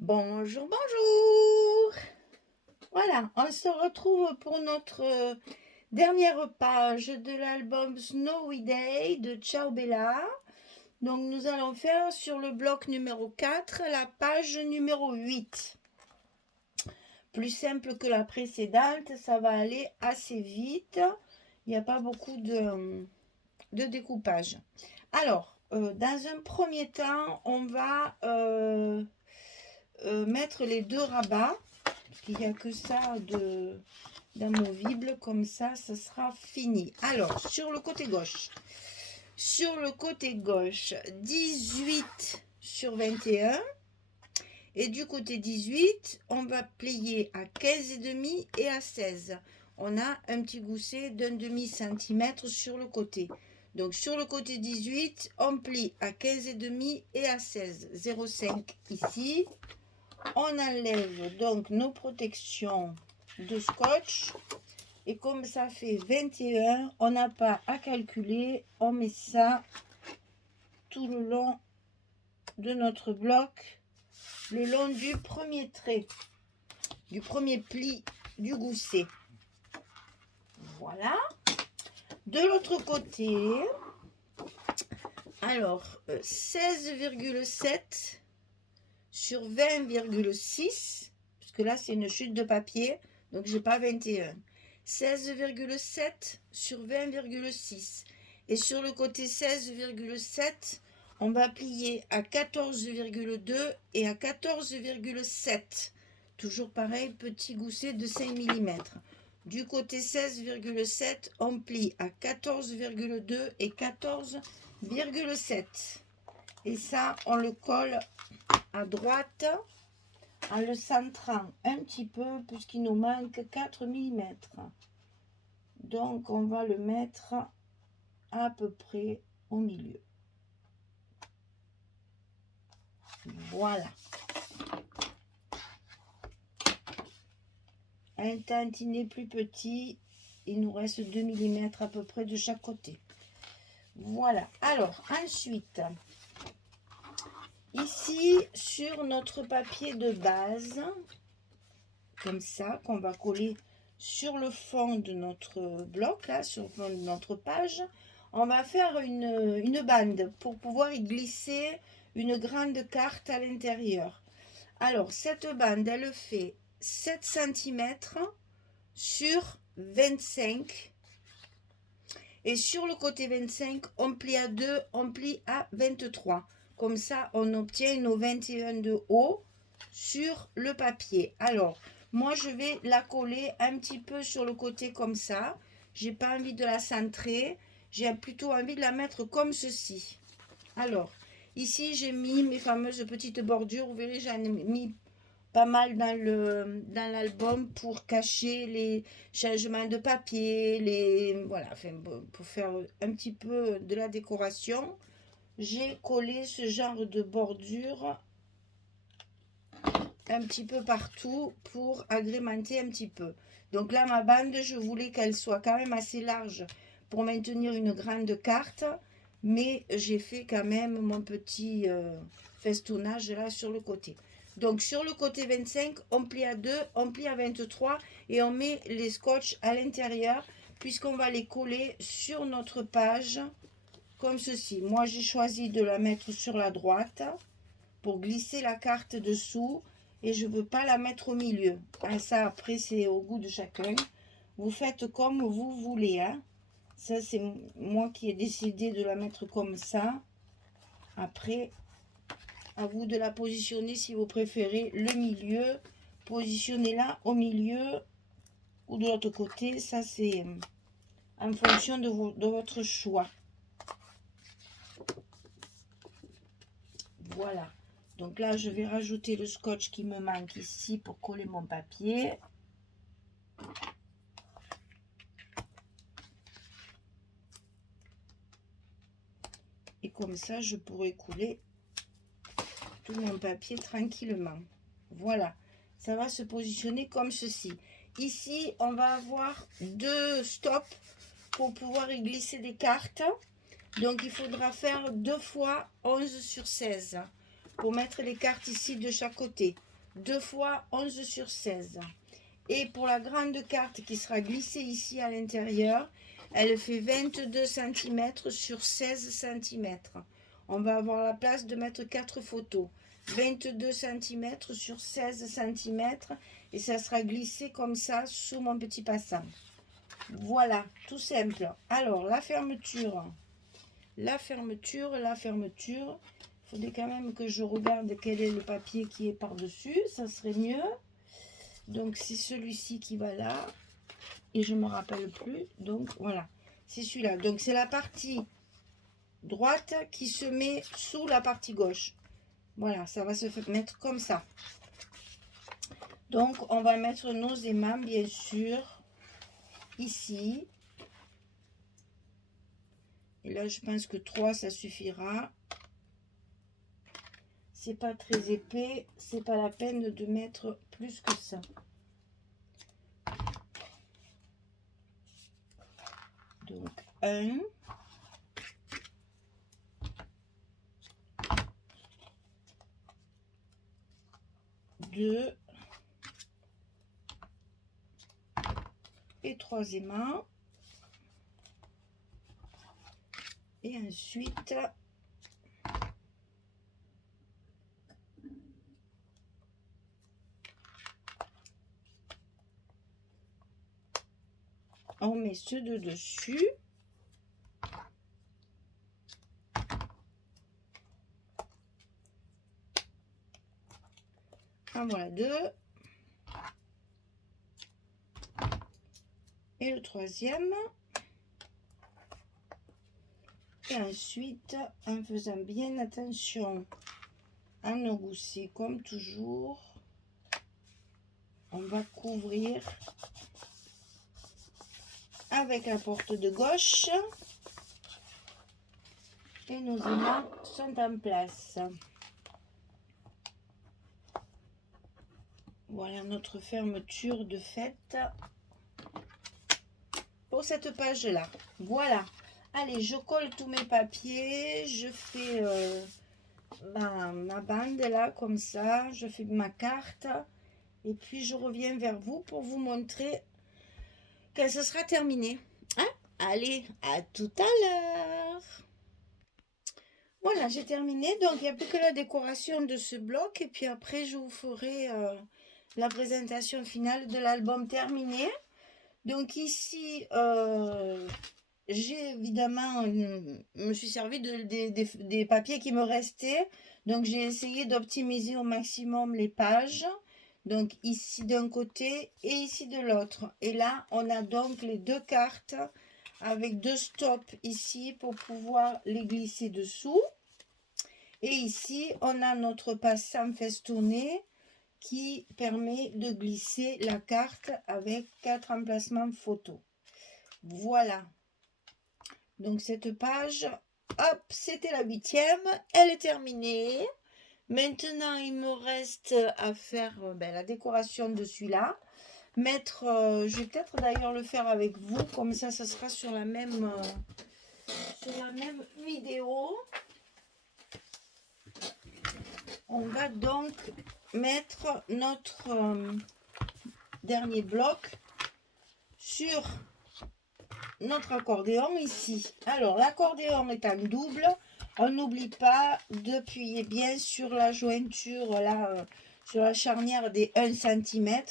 Bonjour, bonjour. Voilà, on se retrouve pour notre dernière page de l'album Snowy Day de Ciao Bella. Donc nous allons faire sur le bloc numéro 4 la page numéro 8. Plus simple que la précédente, ça va aller assez vite. Il n'y a pas beaucoup de découpage. Alors, dans un premier temps, on va mettre les deux rabats. Il n'y a que ça d'amovible, comme ça sera fini. Alors, sur le côté gauche, 18 sur 21. Et du côté 18, on va plier à 15,5 et à 16. On a un petit gousset d'un demi-centimètre sur le côté. Donc sur le côté 18, on plie à 15,5 et à 16. 0,5 ici. On enlève donc nos protections de scotch. Et comme ça fait 21, on n'a pas à calculer. On met ça tout le long de notre bloc, le long du premier trait, du premier pli du gousset. Voilà. De l'autre côté, alors 16,7 sur 20,6, parce que là c'est une chute de papier, donc j'ai pas 21. 16,7 sur 20,6. Et sur le côté 16,7, on va plier à 14,2 et à 14,7. Toujours pareil, petit gousset de 5 mm. Du côté 16,7, on plie à 14,2 et 14,7. Et ça, on le colle à droite en le centrant un petit peu puisqu'il nous manque 4 mm. Donc, on va le mettre à peu près au milieu. Voilà. Un tantinet plus petit, il nous reste 2 mm à peu près de chaque côté. Voilà. Alors, ensuite, ici, sur notre papier de base, comme ça, qu'on va coller sur le fond de notre bloc, là, sur le fond de notre page, on va faire une bande pour pouvoir y glisser une grande carte à l'intérieur. Alors, cette bande, elle fait 7 cm sur 25. Et sur le côté 25, on plie à 2, on plie à 23. Comme ça, on obtient nos 21 de haut sur le papier. Alors, moi, je vais la coller un petit peu sur le côté comme ça. J'ai pas envie de la centrer. J'ai plutôt envie de la mettre comme ceci. Alors, ici, j'ai mis mes fameuses petites bordures. Vous verrez, j'en ai mis pas mal dans l'album pour cacher les changements de papier, voilà, enfin, pour faire un petit peu de la décoration. J'ai collé ce genre de bordure un petit peu partout pour agrémenter un petit peu. Donc là, ma bande, je voulais qu'elle soit quand même assez large pour maintenir une grande carte, mais j'ai fait quand même mon petit festonnage là sur le côté. Donc sur le côté 25, on plie à 2, on plie à 23 et on met les scotch à l'intérieur puisqu'on va les coller sur notre page comme ceci. Moi, j'ai choisi de la mettre sur la droite pour glisser la carte dessous et je ne veux pas la mettre au milieu. Ah, ça, après, c'est au goût de chacun. Vous faites comme vous voulez. Hein. Ça, c'est moi qui ai décidé de la mettre comme ça. Après, à vous de la positionner si vous préférez le milieu. Positionnez-la au milieu ou de l'autre côté. Ça, c'est en fonction de votre choix. Voilà. Donc là, je vais rajouter le scotch qui me manque ici pour coller mon papier. Et comme ça, je pourrai couler tout mon papier tranquillement. Voilà. Ça va se positionner comme ceci. Ici, on va avoir 2 stops pour pouvoir y glisser des cartes. Donc, il faudra faire 2 fois 11 sur 16 pour mettre les cartes ici de chaque côté. 2 fois 11 sur 16. Et pour la grande carte qui sera glissée ici à l'intérieur, elle fait 22 cm sur 16 cm. On va avoir la place de mettre 4 photos. 22 cm sur 16 cm. Et ça sera glissé comme ça sous mon petit passant. Voilà, tout simple. Alors, la fermeture. Il faudrait quand même que je regarde quel est le papier qui est par-dessus. Ça serait mieux. Donc, c'est celui-ci qui va là. Et je ne me rappelle plus. Donc, voilà. C'est celui-là. Donc, c'est la partie droite qui se met sous la partie gauche. Voilà, ça va se mettre comme ça. Donc, on va mettre nos aimants, bien sûr, ici. Et là, je pense que 3, ça suffira. C'est pas très épais. C'est pas la peine de mettre plus que ça. Donc, 1. 2. Et 3 aimants. Et ensuite, on met ceux de dessus. En voilà 2. Et le troisième. Et ensuite, en faisant bien attention à nos goussets, comme toujours, on va couvrir avec la porte de gauche. Et nos aimants sont en place. Voilà notre fermeture de fête pour cette page-là. Voilà. Allez, je colle tous mes papiers. Je fais ma bande là, comme ça. Je fais ma carte. Et puis, je reviens vers vous pour vous montrer quand ce sera terminé. Hein? Allez, à tout à l'heure. Voilà, j'ai terminé. Donc, il n'y a plus que la décoration de ce bloc. Et puis après, je vous ferai la présentation finale de l'album terminé. Donc ici, j'ai évidemment, me suis servi des papiers qui me restaient. Donc, j'ai essayé d'optimiser au maximum les pages. Donc, ici d'un côté et ici de l'autre. Et là, on a donc les 2 cartes avec 2 stops ici pour pouvoir les glisser dessous. Et ici, on a notre passant festonné qui permet de glisser la carte avec 4 emplacements photos. Voilà. Donc, cette page, hop, c'était la 8e. Elle est terminée. Maintenant, il me reste à faire la décoration de celui-là. Mettre, je vais peut-être d'ailleurs le faire avec vous. Comme ça sera sur la même vidéo. On va donc mettre notre dernier bloc sur notre accordéon ici. Alors, l'accordéon est en double. On n'oublie pas d'appuyer bien sur la jointure, là, sur la charnière des 1 cm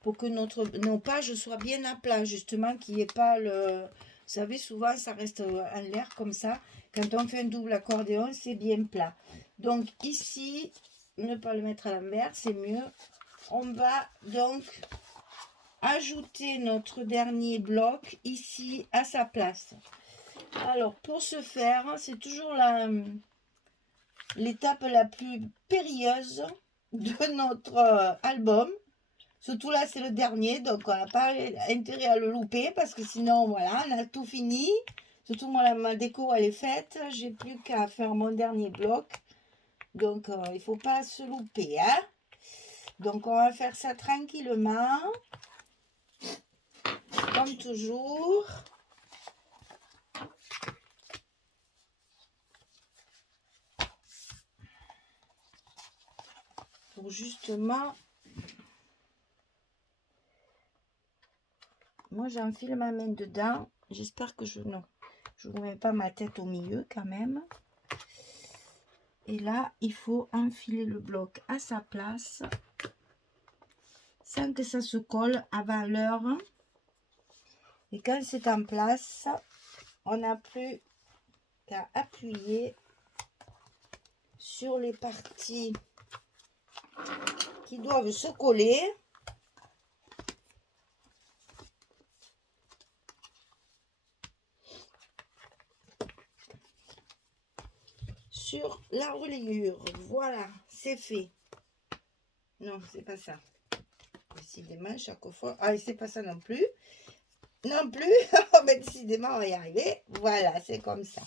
pour que nos pages soient bien à plat, justement, qu'il n'y ait pas le... Vous savez, souvent, ça reste en l'air comme ça. Quand on fait un double accordéon, c'est bien plat. Donc, ici, ne pas le mettre à l'envers, c'est mieux. On va donc ajouter notre dernier bloc ici à sa place. Alors, pour ce faire, c'est toujours l'étape la plus périlleuse de notre album. Surtout là, c'est le dernier, donc on n'a pas intérêt à le louper parce que sinon, voilà, on a tout fini. Surtout moi, ma déco, elle est faite. J'ai plus qu'à faire mon dernier bloc. Donc, il ne faut pas se louper, hein. Donc, on va faire ça tranquillement. Comme toujours. Pour justement moi j'enfile ma main dedans. J'espère que je ne vous mets pas ma tête au milieu quand même. Et là, il faut enfiler le bloc à sa place sans que ça se colle avant l'heure. Et quand c'est en place, on n'a plus qu'à appuyer sur les parties qui doivent se coller. Sur la reliure. Voilà, c'est fait. Non, c'est pas ça. Décidément, chaque fois. Ah, c'est pas ça non plus. Non plus. Mais décidément, on va y arriver. Voilà, c'est comme ça.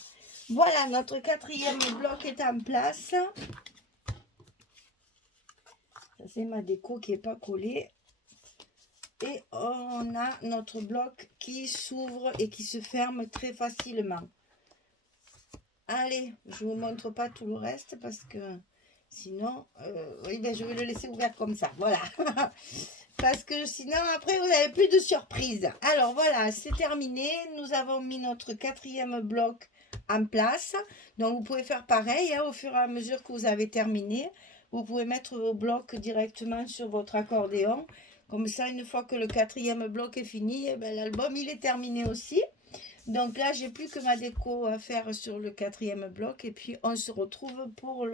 Voilà, notre 4e bloc est en place. Ça, c'est ma déco qui n'est pas collée. Et on a notre bloc qui s'ouvre et qui se ferme très facilement. Allez, je ne vous montre pas tout le reste parce que sinon, oui, ben, je vais le laisser ouvert comme ça. Voilà. Parce que sinon, après, vous n'avez plus de surprise. Alors, voilà, c'est terminé. Nous avons mis notre 4e bloc en place. Donc, vous pouvez faire pareil hein, au fur et à mesure que vous avez terminé. Vous pouvez mettre vos blocs directement sur votre accordéon. Comme ça, une fois que le 4e bloc est fini, eh ben, l'album, il est terminé aussi. Donc là, j'ai plus que ma déco à faire sur le 4e bloc. Et puis, on se retrouve pour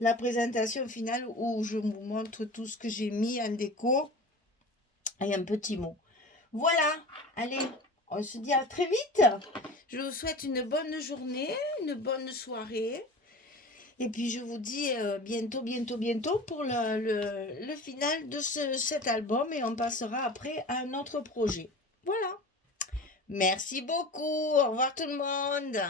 la présentation finale où je vous montre tout ce que j'ai mis en déco et un petit mot. Voilà, allez, on se dit à très vite. Je vous souhaite une bonne journée, une bonne soirée. Et puis, je vous dis bientôt pour le final de cet album. Et on passera après à un autre projet. Voilà. Merci beaucoup. Au revoir tout le monde.